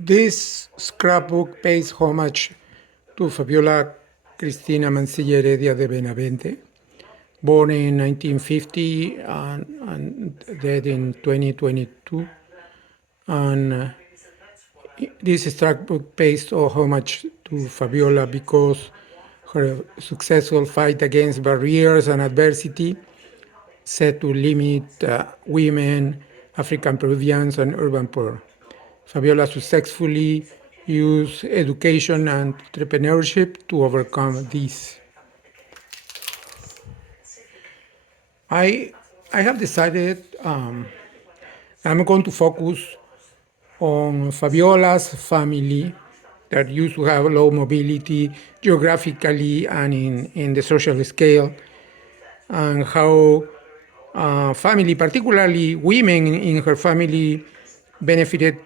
This scrapbook pays homage to Fabiola Cristina Mancilla Heredia de Benavente, born in 1950 and dead in 2022. And this scrapbook pays homage to Fabiola because her successful fight against barriers and adversity set to limit women, African Peruvians, and urban poor. Fabiola successfully used education and entrepreneurship to overcome this. I have decided I'm going to focus on Fabiola's family that used to have low mobility geographically and in the social scale, and how family, particularly women in her family, benefited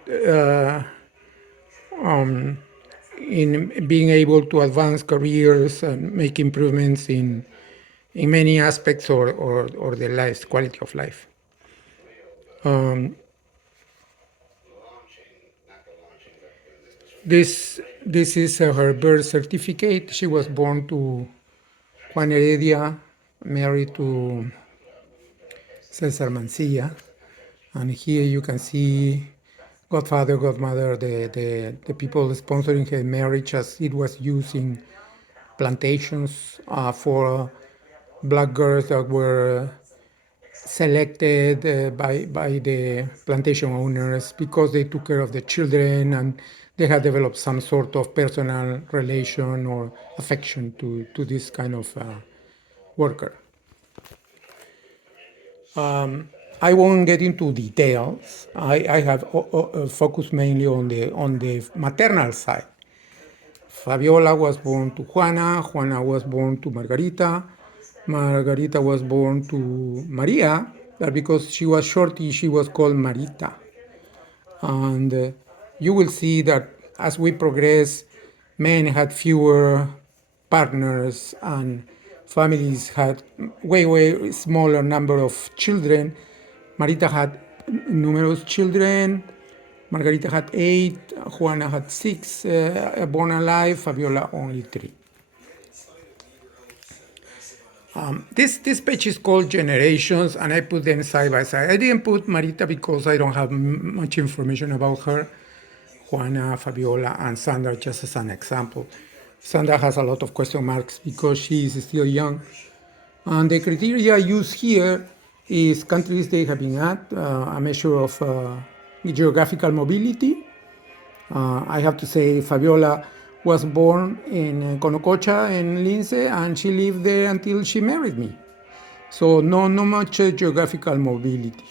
in being able to advance careers and make improvements in many aspects or their lives, quality of life. This is her birth certificate. She was born to Juan Heredia, married to Cesar Mancilla. And here you can see godfather, godmother, the people sponsoring her marriage, as it was used in plantations for black girls that were selected by the plantation owners because they took care of the children and they had developed some sort of personal relation or affection to this kind of worker. I won't get into details. I have focused mainly on the maternal side. Fabiola was born to Juana. Juana was born to Margarita. Margarita was born to Maria. That because she was shorty, she was called Marita. And you will see that as we progress, men had fewer partners and families had way smaller number of children. Marita had numerous children. Margarita had 8. Juana had 6 born alive. Fabiola only 3. This page is called Generations, and I put them side by side. I didn't put Marita because I don't have much information about her. Juana, Fabiola, and Sandra just as an example. Sandra has a lot of question marks because she is still young. And the criteria used here is countries they have been at, a measure of geographical mobility. I have to say Fabiola was born in Conococha in Lince, and she lived there until she married me. So no much geographical mobility.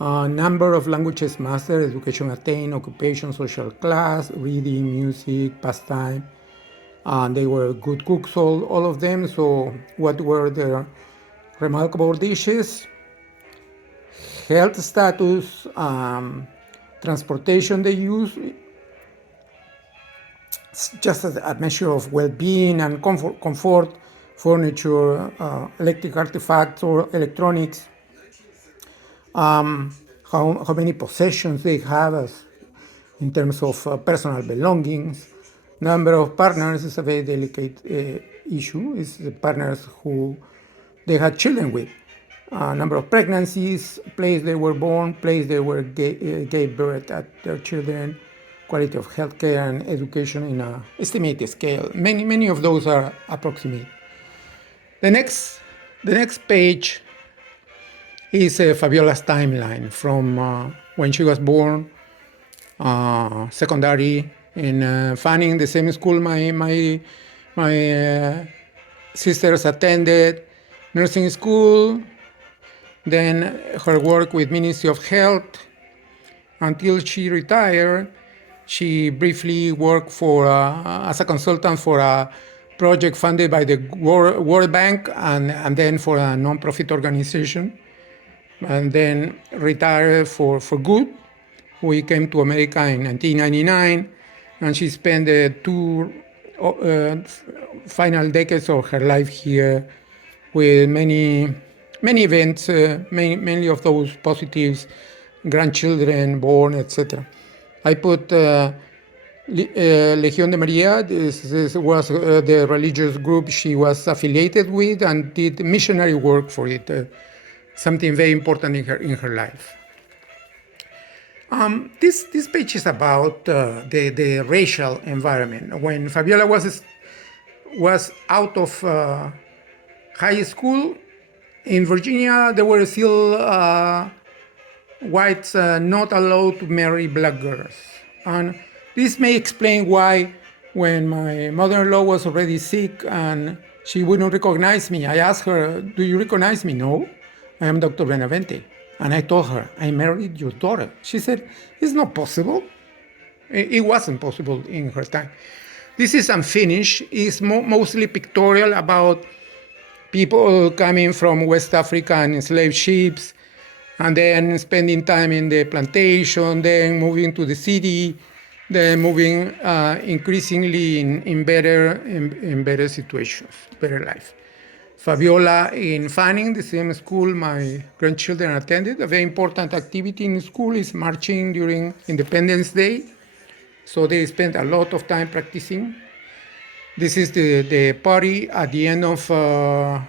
Number of languages mastered, education attained, occupation, social class, reading, music, pastime. They were good cooks, all of them. So what were their remarkable dishes? Health status, transportation they use, just as a measure of well-being and comfort, furniture, electric artifacts or electronics, how many possessions they have as in terms of personal belongings. Number of partners is a very delicate issue. It's the partners who they had children with. Number of pregnancies, place they were born, place they were gave birth at their children, quality of healthcare and education in an estimated scale. Many of those are approximate. The next page is Fabiola's timeline from when she was born, secondary in Fanning, the same school my sisters attended, nursing school, then her work with Ministry of Health until she retired. She briefly worked for as a consultant for a project funded by the World Bank and then for a non-profit organization, and then retired for good. We came to America in 1999, and she spent the 2 final decades of her life here with many events, mainly of those positives, grandchildren born, etc. I put Legión de Maria. This was the religious group she was affiliated with and did missionary work for it. Something very important in her life. This page is about the racial environment. When Fabiola was out of high school in Virginia, there were still whites not allowed to marry black girls, and this may explain why, when my mother-in-law was already sick and she wouldn't recognize me, I asked her, "Do you recognize me?" "No, I am Dr. Benavente." And I told her, "I married your daughter." She said, "It's not possible." It wasn't possible in her time. This is unfinished. It's mostly pictorial about people coming from West Africa and enslaved ships, and then spending time in the plantation, then moving to the city, then moving increasingly in better situations, better life. Fabiola in Fanning, the same school my grandchildren attended. A very important activity in school is marching during Independence Day. So they spent a lot of time practicing. This is the party at the end of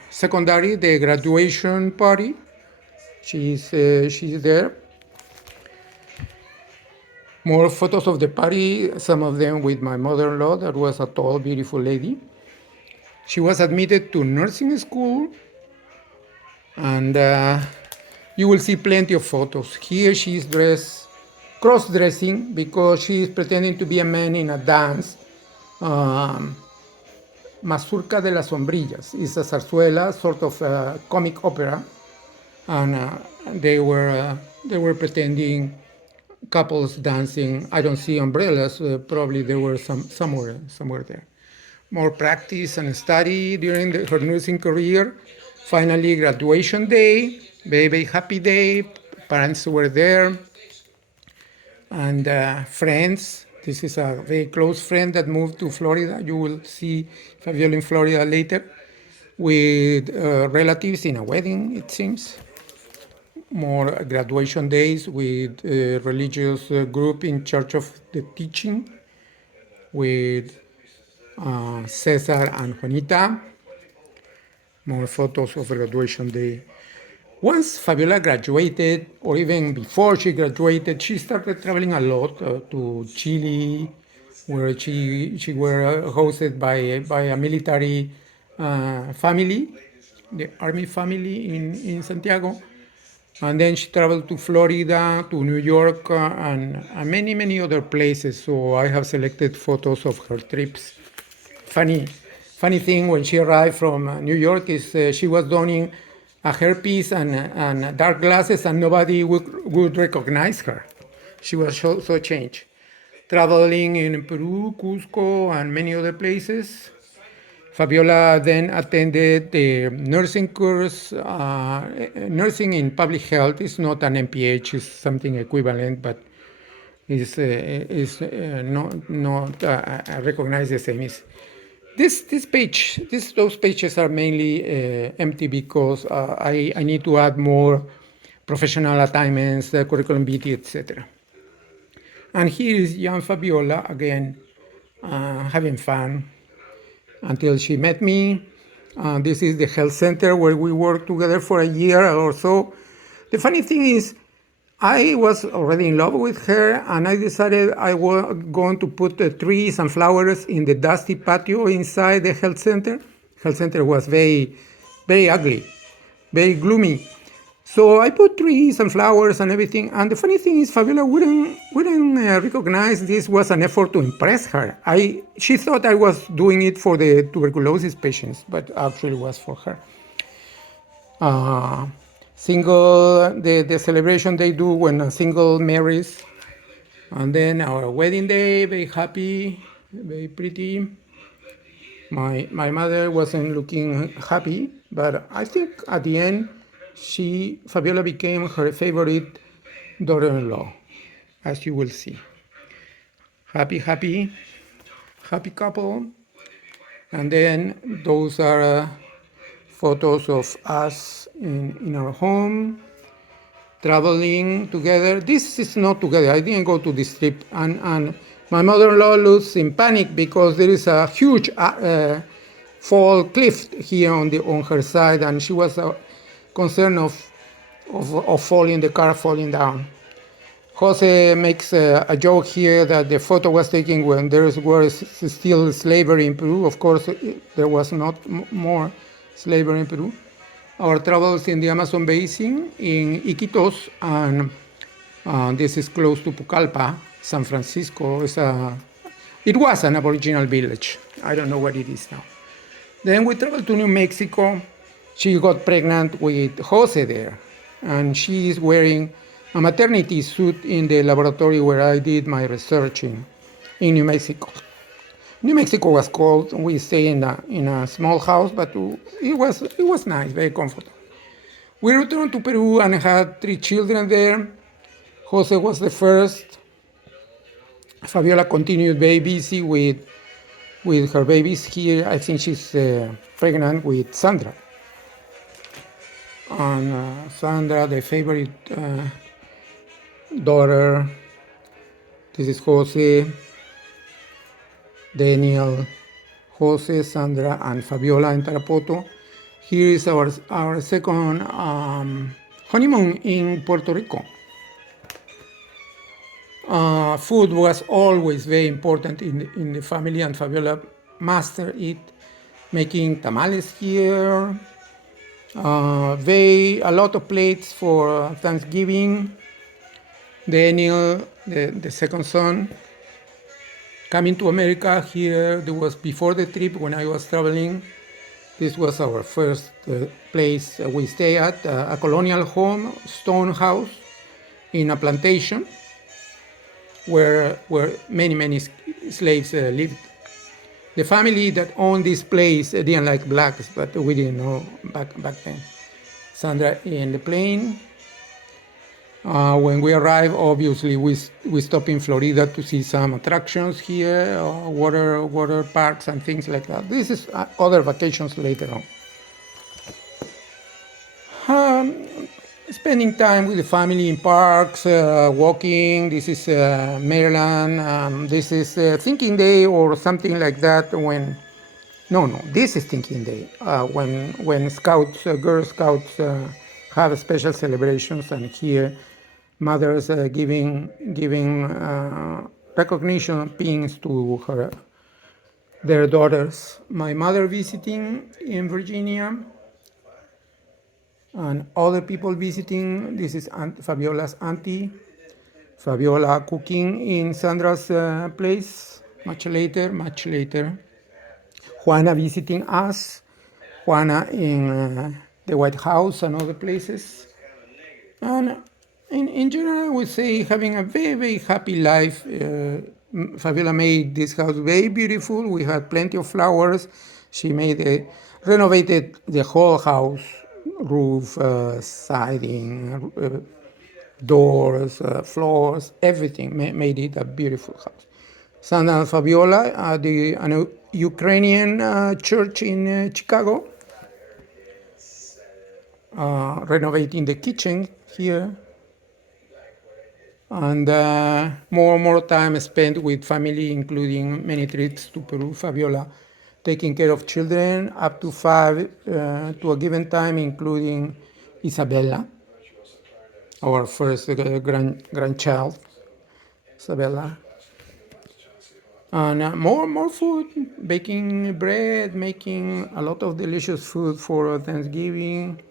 secondary, the graduation party. She's there. More photos of the party, some of them with my mother-in-law, that was a tall, beautiful lady. She was admitted to nursing school, and you will see plenty of photos. Here she is dressed, cross-dressing, because she is pretending to be a man in a dance. Mazurca de las Sombrillas is a zarzuela, sort of a comic opera, and they were pretending couples dancing. I don't see umbrellas. Probably there were somewhere there. More practice and study during her nursing career. Finally, graduation day, very happy day. Parents were there, and friends. This is a very close friend that moved to Florida. You will see Fabiola in Florida later, with relatives in a wedding, it seems. More graduation days with a religious group in charge of the teaching, with Cesar and Juanita. More photos of graduation day. Once Fabiola graduated, or even before she graduated, she started traveling a lot to Chile, where she were hosted by a military family, the army family in Santiago. And then she traveled to Florida, to New York, and many other places. So I have selected photos of her trips. Funny thing, when she arrived from New York, is she was donning a hairpiece and dark glasses, and nobody would recognize her. She was so changed. Traveling in Peru, Cusco, and many other places. Fabiola then attended the nursing course. Nursing in public health is not an MPH, it's something equivalent, but is not recognized the same. Those pages are mainly empty because I need to add more professional assignments, curriculum vitae, etc. And here is young Fabiola again, having fun until she met me. This is the health center where we worked together for a year or so. The funny thing is, I was already in love with her, and I decided I was going to put trees and flowers in the dusty patio inside the health center. Health center was very ugly, very gloomy. So I put trees and flowers and everything. And the funny thing is, Fabiola wouldn't recognize this was an effort to impress her. She thought I was doing it for the tuberculosis patients, but actually was for her. The celebration they do when a single marries, and then our wedding day, very happy, very pretty. My mother wasn't looking happy, but I think at the end, Fabiola became her favorite daughter-in-law, as you will see. Happy couple. And then those are photos of us in our home. traveling together. This is not together. I didn't go to this trip. And my mother-in-law was in panic because there is a huge fall cliff here on her side, and she was concerned of falling, the car falling down. Jose makes a joke here that the photo was taken when there was still slavery in Peru. Of course, there was not more slavery in Peru. Our travels in the Amazon basin in Iquitos, and this is close to Pucallpa, San Francisco. It was an Aboriginal village. I don't know what it is now. Then we traveled to New Mexico. She got pregnant with Jose there, and she is wearing a maternity suit in the laboratory where I did my research in New Mexico. New Mexico was cold. We stayed in a small house, but it was nice, very comfortable. We returned to Peru and had 3 children there. Jose was the first. Fabiola continued very busy with her babies here. I think she's pregnant with Sandra. And Sandra, the favorite daughter. This is Jose, Daniel, Jose, Sandra, and Fabiola in Tarapoto. Here is our second honeymoon in Puerto Rico. Food was always very important in the family, and Fabiola mastered it, making tamales here, a lot of plates for Thanksgiving. Daniel, the second son, coming to America here, there was before the trip when I was traveling. This was our first place we stayed at, a colonial home, stone house in a plantation where many slaves lived. The family that owned this place didn't like blacks, but we didn't know back then. Sandra in the plane. When we arrived, obviously we stopped in Florida to see some attractions here, water parks and things like that. This is other vacations later on. Spending time with the family in parks, walking. This is Maryland. This is Thinking Day or something like that. This is Thinking Day. When Scouts, Girl Scouts have special celebrations, and here mothers giving recognition pins to their daughters. My mother visiting in Virginia, and other people visiting. This is Fabiola's auntie. Fabiola cooking in Sandra's place much later. Juana visiting us. Juana in the White House and other places. And in general, I would say having a very, very happy life. Fabiola made this house very beautiful. We had plenty of flowers. She renovated the whole house, roof, siding, doors, floors, everything, made it a beautiful house. Sandra and Fabiola at an Ukrainian church in Chicago, renovating the kitchen here. And more time spent with family, including many trips to Peru. Fabiola taking care of children, up to 5 to a given time, including Isabella, our first grandchild, Isabella. And more food, baking bread, making a lot of delicious food for Thanksgiving,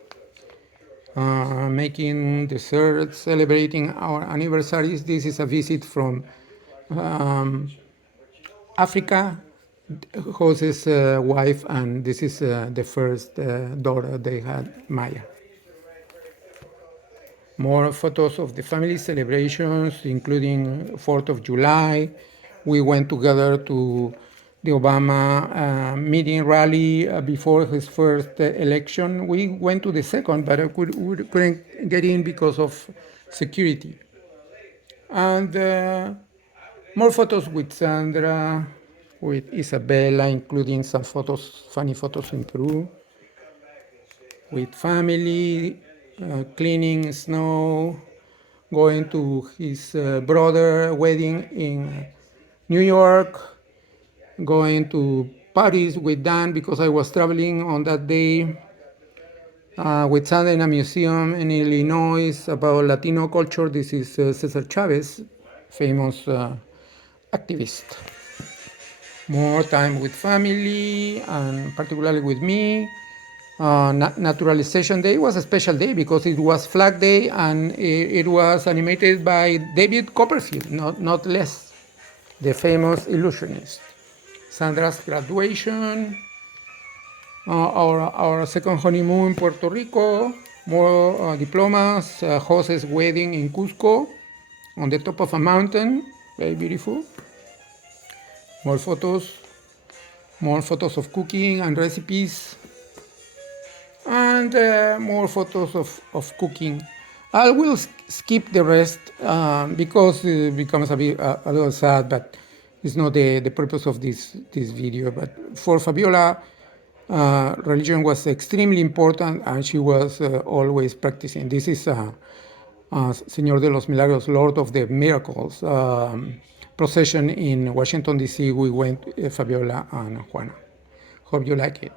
making desserts, celebrating our anniversaries. This is a visit from Africa, Jose's wife, and this is the first daughter they had, Maya. More photos of the family celebrations, including 4th of July. We went together to the Obama meeting rally before his first election. We went to the second, but we couldn't get in because of security. And more photos with Sandra, with Isabella, including some funny photos in Peru, with family, cleaning snow, going to his brother wedding in New York, going to Paris with Dan because I was traveling on that day, with Sandra in a museum in Illinois about Latino culture. This is Cesar Chavez, famous activist. More time with family and particularly with me. Naturalization Day was a special day because it was Flag Day and it was animated by David Copperfield, not less, the famous illusionist. Sandra's graduation, our second honeymoon in Puerto Rico, more diplomas, Jose's wedding in Cusco on the top of a mountain, very beautiful. More photos of cooking and recipes, and more photos of cooking. I will skip the rest because it becomes a little sad, but it's not the purpose of this video. But for Fabiola, religion was extremely important, and she was always practicing. This is Señor de los Milagros, Lord of the Miracles procession in Washington, D.C. We went, Fabiola and Juana. Hope you like it.